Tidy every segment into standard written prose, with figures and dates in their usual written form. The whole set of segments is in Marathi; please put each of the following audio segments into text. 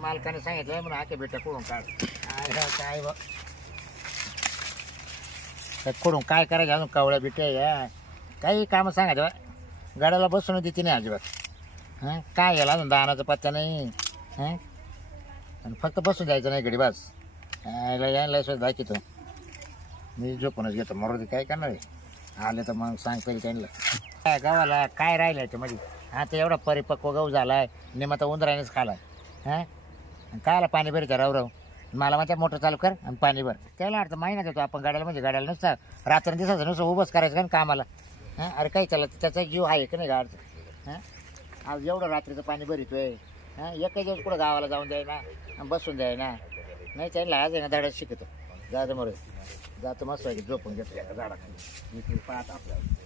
मालकाने सांगितलं म्हणून आके बेटा कुठून काढ काय कुठून काय करायचं अजून कावळ्या बिट्या या काही कामं सांगायचं गाड्याला बसून देते नाही अजिबात. हां काय गेला अजून दानाचा पत्ता नाही. हां आणि फक्त बसून जायचं नाही गडी बस यायला सुद्धा दाखवतो मी झोपूनच घेतो मरोदी काय करणार आहे आले तर मग सांगता येईल त्यांना काय गावाला काय राहिलं याच्यामध्ये. आता एवढा परिपक्व गहू झाला आहे नेम आता उंदरानेच खाला. हां कायला पाणी भरायचं राव मला म्हणतात मोटर चालू कर आणि पाणी भर त्याला अर्थ महिना देतो आपण गाड्याला म्हणजे गाड्याला नुसतं रात्र दिवसाचं नुसतं उभंच करायचं का कामाला. हां अरे काही चाललं त्याचा जीव आहे का नाही गाडचं. हां आज एवढं रात्रीचं पाणी भरितोय. हां एकही दिवस कुठं गावाला जाऊन द्याय ना बसून द्याय ना नाही त्यांना आज आहे ना धड्यात शिकतो जातो मरे जातो मस्त आहे झोपून घेतो एका झाडाखाली पाहत आपल्याला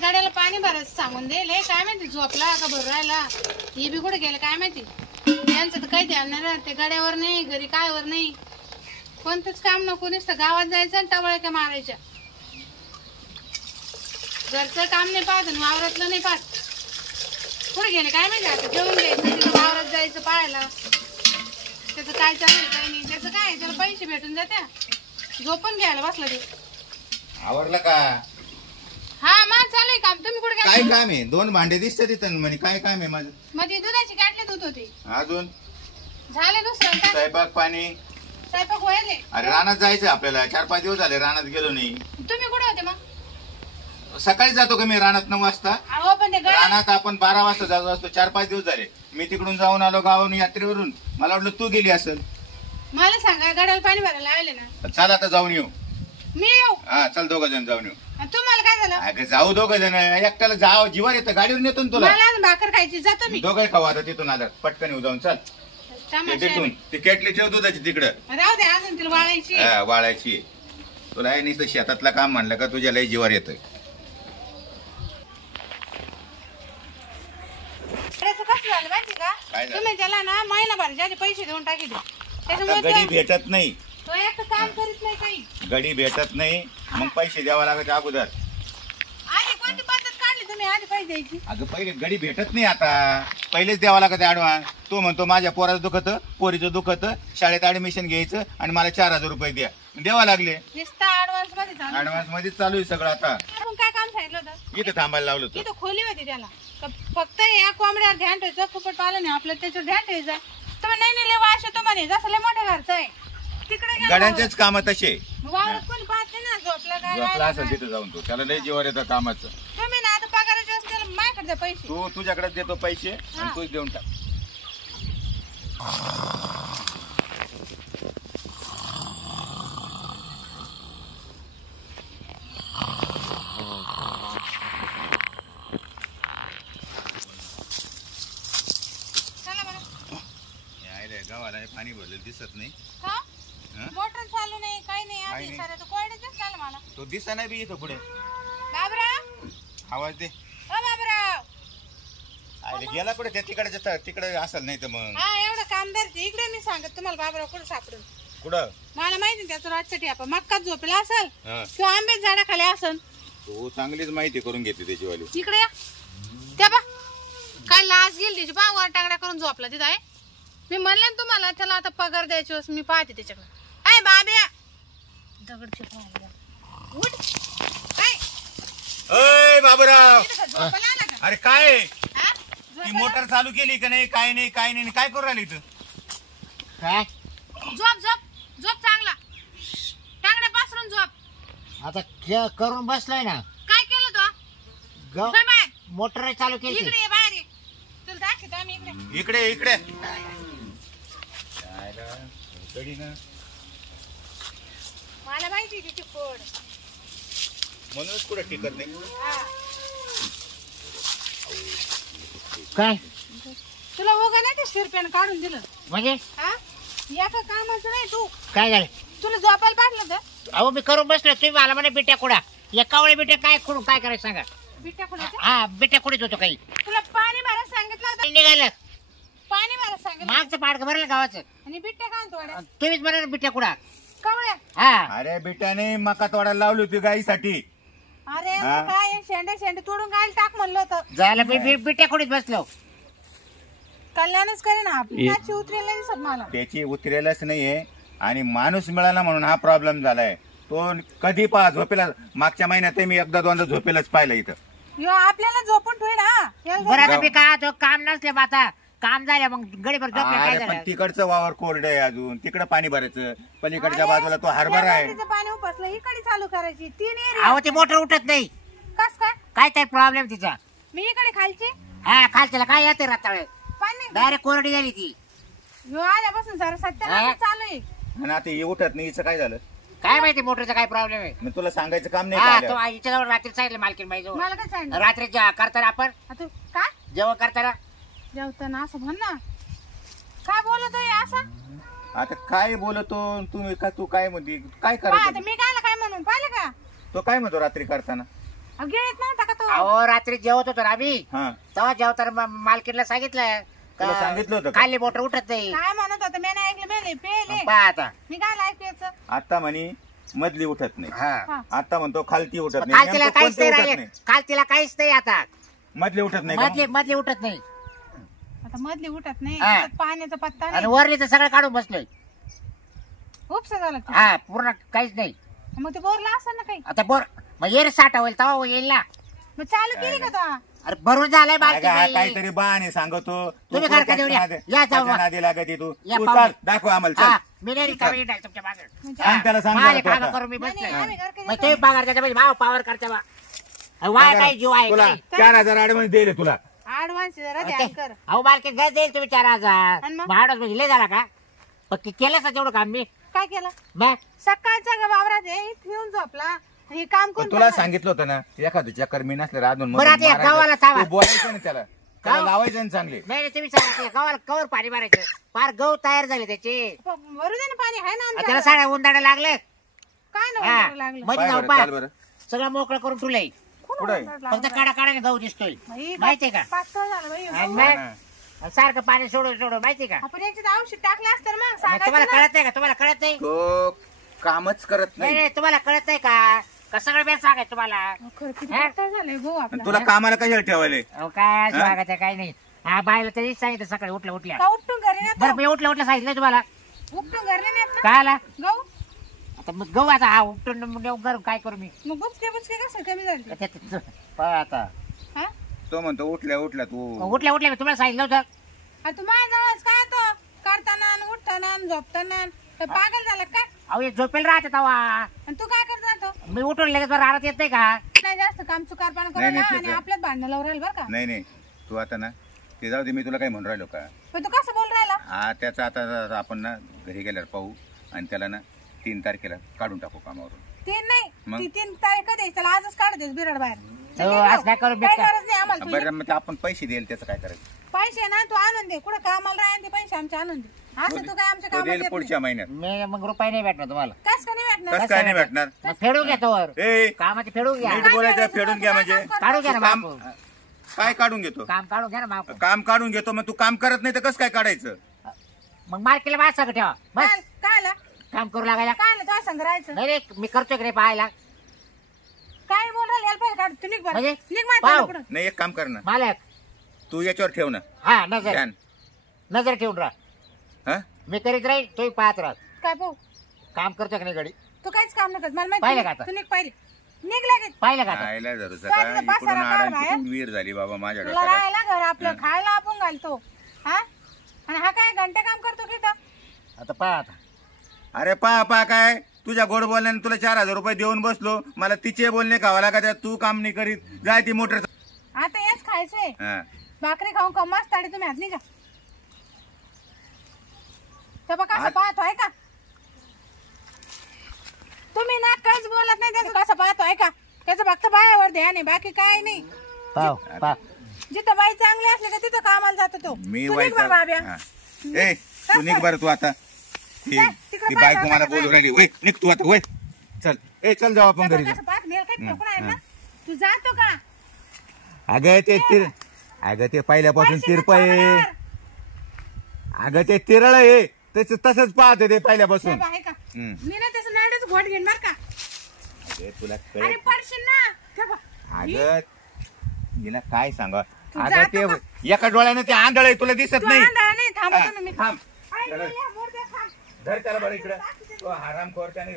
गाड्याला पाणी भरायचं सांगून दे काय माहिती झोपला का भर राहिला हे बी कुठे गेलं काय माहिती. यांचं तर काही ध्यान नाही राहत ते गाड्यावर नाही घरी कायवर नाही कोणतंच काम नको नुसतं गावात जायचं आणि टवळक्या मारायच्या. घरचं काम नाही पाहत आणि वावरातलं नाही पाहत कुठे गेले काय माहिती. आता जेवून घ्यायचं तिथं वावरात जायचं पाहायला त्याचं काय चालू काही नाही त्याचं काय त्याला पैसे भेटून जात्या झोपून घ्यायला बसला ते. आवरलं का. हा मग चालू आहे काम. तुम्ही कुठे काय काम आहे दोन भांडे दिसतात तिथं म्हणे काय काम आहे माझं. मध्ये दुधाची काढले दूध होते अजून झाले दुसरं काय स्वयंपाक पाणी स्वयंपाक व्हायले. अरे रानात जायचं आपल्याला 4-5 दिवस झाले रानात गेलो नाही. तुम्ही कुठे होते मग. सकाळी जातो का मी रानात 9 वाजता. अहो पण ते रानात आपण 12 वाजता जात असतो. 4-5 दिवस झाले मी तिकडून जाऊन आलो गावावरून यात्रेवरून. मला वाटलं तू गेली असेल. मला सांगा गाड्याला पाणी भरायला लावले ना. चल आता जाऊन येऊ. मी येऊ. हा चल 2 जण जाऊन येऊ. तुम्हाला काय झालं. अगं जाऊ 2 जण एकट्याला जाव जीवार येतं गाडीवर नेतो ना तुला. मला आज भाकर खायची जातो मी. दोघंही खाऊ आता तिथून आलं पटकन येऊ जाऊन चल. तिथून ती केटली ठेव दुधाची तिकडं राहू दे अजून तिला वाळायची वाळायची. तुला आहे नुसतं शेतातलं काम म्हणलं का तुझ्या लई जीवार येतंय. कसं झालं माहिती का काय झालं? तुम्ही त्याला ना महिनाभराचे आधी पैसे देऊन टाकी आता त्याच्यामुळे गडी भेटत नाही. तो एक काम करीत नाही काही. गडी भेटत नाही मग पैसे द्यावा लागत अगोदर. आधी कोणती पद्धत काढली तुम्ही आधी पैसे द्यायची. अगं पहिले गडी भेटत नाही आता पहिलेच द्यावा लागत ऍडव्हान्स. तो म्हणतो माझ्या पोराचं दुखत पोरीचं दुखत शाळेत ऍडमिशन घ्यायचं आणि मला 4000 रुपये द्यावा लागले. नुसतं ऍडव्हान्स मध्ये चालू ऍडव्हान्स मध्येच चालू आहे सगळं. आता आपण काय काम सांगितलं होतं. इथं थांबायला लावलं होतं. इथं खोली होती त्याला फक्त या कोंबड्यावर ध्यान ठेवायचं फुकट पालन नाही आपलं त्याच्यावर ध्यान ठेवायचं. तुम्ही नाही लय वाश येतो म्हणे जसं लय मोठ्या घरचं आहे तिकडे गाड्यांचेच काम तसे. वावरात कोणी पाहत नाही ना झोपलं काय झोपला राहिलं असेल काय. तिथं जाऊन तो त्याला लय जीवार येतं कामाचं. तुम्ही ना आता पगाराच्या वेळेस त्याला माझ्याकडे द्या पैसे. तू तुझ्याकडे देतो पैसे आणि तूच देऊन टाक. चला बरं. गावाला पाणी भरलेलं दिसत नाही. का मोटर चालू नाही काही नाही काही आधी नाही. सारा तो कोरडेच झालं मला. तो दिसा नाही बी इथं पुढे. बाबराव आवाज दे. ओ बाबराव. आईला गेला कुठे त्या तिकडे असेल नाही तर मग. हा एवढं कामदार इकडे मी सांगत तुम्हाला बाबराव कुठं सापडून. कुठं मला माहिती त्याचं रातसाठी आपण मक्कात झोपला असेल हा. किंवा आंबे झाडाखाली असेल. तू चांगलीच माहिती करून घेते त्याची वाली. इकडे या त्या बा काय लाज गेली त्याची बा वर टांगड्या करून झोपला तिथं आहे. मी म्हणले ना तुम्हाला त्याला आता पगार द्यायची वेळेस मी पाहते त्याच्याकडे. अय बाब्या दगड उठ. अय बाबूराव झोपायला आला का. अरे काय हा? ती मोटर चालू केली का नाही काय नाही काय नाही काय करू राहिली इथं. काय झोप झोप झोप चांगला टांगड्या पासरून झोप. आता करून बसलाय ना. काय केलं तो ग होय बाहेर मोटर चालू केली इकडे ये बाहेर ये तुला दाखवतो आम्ही इकडे. इकडे मला माहिती तिची फोड. म्हणूनच कुठे टिकत नाही. हा काय तुला उगा नाही ते शिरप्यानं काढून दिलं म्हणजे हा एका कामाचं नाही तू. काय झालं. तुला झोपायला पाठलं तर अहो मी करून बसलो तुम्ही मला म्हणे बिट्या कुडा एकावळे बिट्या काय खुडून काय करायचं सांगा. बिट्ट्या खुणाचं. हा बिट्या कुडीत होतो काही तुला पाणी भरायला सांगितलं होतं. निघालं पाणी भरायला सांगितलं मागचं पाडक भरलं गावाचं आणि बिट्ट्या का आणतो तुम्हीच म्हणा बिट्या कुडा. कवळ्या. हा अरे बिटाने मका तोडायला लावली होती गाईसाठी. अरे हा? मग काय शेंडे शेंडे तोडून काय टाक म्हणलं होतं. झालं मी बिट्या कुडीत बसलो. कल्याणच करे ना आपली त्याची उतरेल नाही दिसत मला. त्याची उतरेलच नाहीये आणि माणूस मिळाला म्हणून हा प्रॉब्लेम झालाय. तो कधी पहा झोपेला, मागच्या महिन्यात मी एकदा दोनदा झोपेलाच पाहिलं इथं. यो आपल्याला झोपून ठेवला याला बरं झोपून- आता मी काय तो काम नसले मग आता काम झालं मग गडीभर झोपले काय अरे पण झालं. तिकडचं वावर कोरड आहे, अजून तिकडं पाणी भरायचं, पलीकडच्या अरे, बाजूला तो हरभरा या आहे. मोटरीचं पाणी उपसलं इकडे चालू करायची 3 अहो ती मोटर उठत नाही. कस काय काय काय प्रॉब्लेम तिचा. मी इकडे खालची हा खालच्याला काय येते रताळे पाणी डायरेक्ट कोरडी झाली ती. यो आल्यापासून जरा सत्य हा? चालू आहे. आणि आता हे उठत नाही, हिचं काय झालं काय माहिती मोटरचा काय प्रॉब्लेम आहे. मी तुला सांगायचं काम नाही हा का तो आल्यावर? हिच्याजवळ रात्री सांगितलं मालकीन बाई मला काय सांगितलं रात्री करताना आपण आता काय जेवण करताना जेवताना असं म्हण ना काय बोलतोय असं. आता काय बोलतो तुम्ही का, तू काय म्हणते काय पहा आता करत मी काय म्हणून पाहिलं का तो काय म्हणतो रात्री करताना. गिळत नव्हता का तो. अहो रात्री जेवत होतो ना आम्ही हा तेव्हा जेवताना मालकीनला सांगितलं तुला का सांगितलं होतं का? खाली मोटर उठत नाही. काय म्हणत होता मी नाही ऐकलं मेले पेले पहा आता मी काय ऐकायचं. आता म्हणे मधली उठत नाही, हा हा. आता म्हणतो खालती उठत काल नाही. तिला नेमकं काहीच कोणती नाही उठत राहिले नाही? काल तिला काहीच नाही आता मधली उठत नाही का? मधली उठत नाही आता मधली उठत नाही हा. त्यात पाण्याचा पत्ता आणि नाही वरली सगळं काढून बसलोय. उपसा झाला तो. हा पूर्ण काहीच नाही. मग ते बोरला असं ना काही आता बोर मग येईल साठा होईल तेव्हा येईल ना. मग चालू केली का तो. अरे भरून झालंय अगं, हा मालकीन काहीतरी बहाणे सांगतो तू. तुम्ही घर का देऊन या. या जाऊ मग. नादी लागत तू या तू पाहू. चाल दाखव आम्हाला हा चल. मी नाही रिकामी येणार तुमच्या मागे. सांग त्याला, सांग माझे जरा तू कामं आता. करून मी नाही, बसलोय. नाही, आम्ही घर केलं मग तुम्ही पगार त्याच्या म्हणजे भाव पावर करता बा. वाय काय जीव आहे तुला काही. 4,000 ऍडव्हान्स दिले तुला. ऍडव्हान्स जरा ध्यान कर. अहो मालकीन गॅस देईल तुम्ही 4,000 आणि मग? भाडच म्हणजे लय झाला का. पण केलं का तेवढं काम मी काय केलं मग सकाळचा ग वावरात इथे येऊन झोपला हे काम पण कोण तुला करणार? सांगितलं होतं ना एखादं चक्कर मी नसलं अजून बरं, आता या गावाला चावा. बोलायचं ना त्याला गाव- लावायचं ना चांगले. नाही नाही, तुम्ही सांगितलं गव्हाला कवर पाणी मारायचं. फार गहू तयार झाले त्याचे. भरू दे ना पाणी आहे ना त्याला आमच्या साड्या उंदाडा लागले. काय ना हा उंदराला लागलं मध्ये पाय जाऊ बरं, पा चाल बरं. सगळं मोकळं करून ठेवलंय. कुठं कुठं आहे? उंदराला फक्त लागलं? काढा काढाने गहू दिसतोय बाई, माहितीये का. पातळ झालं बाई आणि गहू. मग हा. सारखं पाणी सोडून सोडून माहितीये का. आपण याच्यात औषध टाकले असतं ना मग मग तुम्हाला सांगायचं ना. कळत नाही का तुम्हाला कळत नाही. तो कामच करत नाही नाही. नाही तुम्हाला कळत नाही का का सगळं बेस सांगायचं तुम्हाला. अहो, खरं किती हा? पातळ झालंय गहू आणि आपला. तुला कामाला कशाला ठेवायले. अहो काय हा? सांगायचं काय नाही. हा बायला तरी सांगितलं सकाळी उठल्या का उपटून घरी नेतो? बरं मी उठल्या सांगितलं तुम्हाला उपटून घरी नेत ना काय आला गहू. आता मग गहू आता हा उपटून नेऊन करू काय करू मी. मग बुचके बुचके कसं कमी झाले पहा आता हा तो म्हणतो उठल्या तू उठल्या मी तुम्हाला सांगितलं होतं. अरे तू माझ्या जवळच काय तो करताना आणि उठताना आणि झोपताना तर पागल झाला काय. अहो हे झोपेल राहते तवा. आणि तू काय करत राहतो मी उठून लगेच राहत येत नाही का. नाही जास्त काम चुकारपणा नाही, करू नाही, ना ते आणि काय. आपल्यात भांडण लावून राहील बरं का. नाही तू आता ना ते जाऊ दे. मी तुला काही म्हणून राहिलो का. पण तू कसं बोल राहिला. हा त्याचा आता आपण ना घरी गेल्यावर पाहू आणि त्याला ना 3 तारखेला काढून टाकू कामावरून. 3 नाही मग? ती 3 तारीख कधी त्याला आजच काढ देस बिराड बाहेर. हो, आज काय करू काही बेकार. गरज नाही आम्हाला तुझी. बरं मग ते आपण पैसे देईल त्याचं काय करायचं. पैसे ना तू आणून दे कुठं कामाला राहा ते पैसे आमचे आणून दे असं तू काय आमच्या तो कामात देईल येत नाही. पुढच्या महिन्यात. मी मग रुपये नाही भेटणार तुम्हाला. कस का नाही भेटणार. कसं काय नाही भेटणार. मग फेडून घ्या तोवर. ए कामाची फेडून घ्या. नीट बोलायचं फेडून घ्या म्हणजे काढून घ्या ना काम बापू. काय काढून घेतो. काम काढून घ्या ना बापू. काम काढून घेतो मग तू काम करत नाही तर कसं काय काढायचं. मग मार्केटला माझ्या सगळं ठेवा बस. काय आला काम करू लागायला. काय आलं तुला संग राहायचं. नाही रे मी करतोय की नाही पाहायला. काय बोल राहिला याला पहिले काढ तू निघ बरं म्हणजे? निघ माहिती पाहू. पुढं. नाही एक काम कर ना मालक तू याच्यावर ठेव ना हा नजर ध्यान. नजर ठेवून राहा. हा मी करीत राहील तोही पाहत राहा. काय पाहू काम करतोय की नाही गडी. तू काहीच काम नकत मला पाहिलं का माहिती आता? तू निघ पहिले निघ लगेच. पाहिलं का आता? राहायला जरूर काय तिथं इकडून बसायला काढ आडायची बाहेर. खूप वीर झाली बाबा माझ्या तुला डोक्याला. राहायला घर आपलं खायला आपण घालतो हा आणि हा काय घंटे काम करतो की आता पहा आता. अरे पा काय तुझ्या गोड बोलण्याने तुला 4,000 रुपये देऊन बसलो. मला तिचे बोलणे खावा लागत. तू काम नाही करीत. जाय ती मोटर. आता हेच खायचंय हा भाकरी खाऊन कमास ताडी तुम्ही हात निघा. तर बघ कसं पाहतोय का तुम्ही ना काहीच बोलत नाही त्याचं कसं पाहतोय का त्याचं फक्त बायावर ध्यान आहे बाकी काय नाही. पाव जिथं बाई चांगली असली का तिथं कामाला जातो तो. मी तू निघ बरं बाब्या. हा. ए तू निघ बरं तू आता. जा, तिकडे ती पाय बायको मला लावायला बोलू राहिली. वय निघ तू आता वय चल. ए चल जाऊ आपण घरी तर बघ जाऊ. कसं पाहत मेल काही ठोकून आहे ना हा. तू जातो का अगं ते पहिल्यापासून पैसे तिरप आहे. नका अगं ते तिरळ आहे तसंच पाहते ते पहिल्यापासून. साहेब आहे का हम्म. मी ना त्याचं नडच घोट घेईन बर का. अगं तुला अरे पडशील ना ते बघ. अगं हिला काय सांगा तू अगं जातो ते का? एका डोळ्यानं ते आंधळ आहे तुला दिसत तू नाही आंधळा नाही, थांबतो ना मी. थांब आई, चला. नाही, मोरद्या, थांब. धर त्याला बरं इकडं तो आराम खोर त्याने